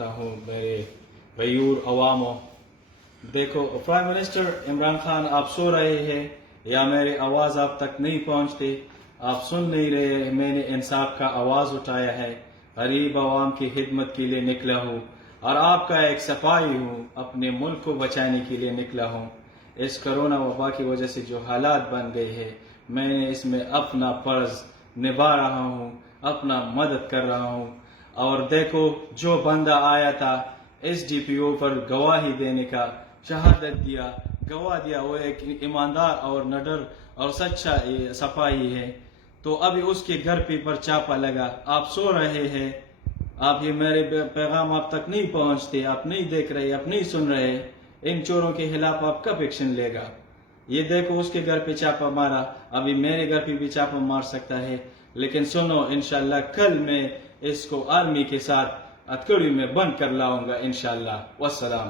چاہتا ہوں میرے غیور عواموں. دیکھو پرائم منسٹر عمران خان آپ سو رہے ہیں یا میری آواز آپ تک نہیں پہنچتی، آپ سن نہیں رہے. میں نے انصاف کا آواز اٹھایا ہے، غریب عوام کی خدمت کے لیے نکلا ہوں اور آپ کا ایک سپاہی ہوں، اپنے ملک کو بچانے کے لیے نکلا ہوں. اس کرونا وبا کی وجہ سے جو حالات بن گئے ہیں، میں نے اس میں اپنا فرض نبھا رہا ہوں، اپنا مدد کر رہا ہوں. اور دیکھو جو بندہ آیا تھا ایس ڈی پی او پر گواہی دینے کا، شہادت دیا، گواہ دیا، وہ ایک ایماندار اور نڈر اور سچا سپاہی ہے، تو ابھی اس کے گھر پر چاپا لگا. آپ سو رہے ہیں، آپ یہ میرے پیغام آپ تک نہیں پہنچتے، آپ نہیں دیکھ رہے، آپ نہیں سن رہے. ان چوروں کے خلاف آپ کب ایکشن لے گا؟ یہ دیکھو اس کے گھر پہ چاپا مارا، ابھی میرے گھر پہ بھی چاپا مار سکتا ہے. لیکن سنو، انشاءاللہ کل میں اس کو آرمی کے ساتھ ہتھکڑی میں بند کر لاؤں گا انشاءاللہ. والسلام.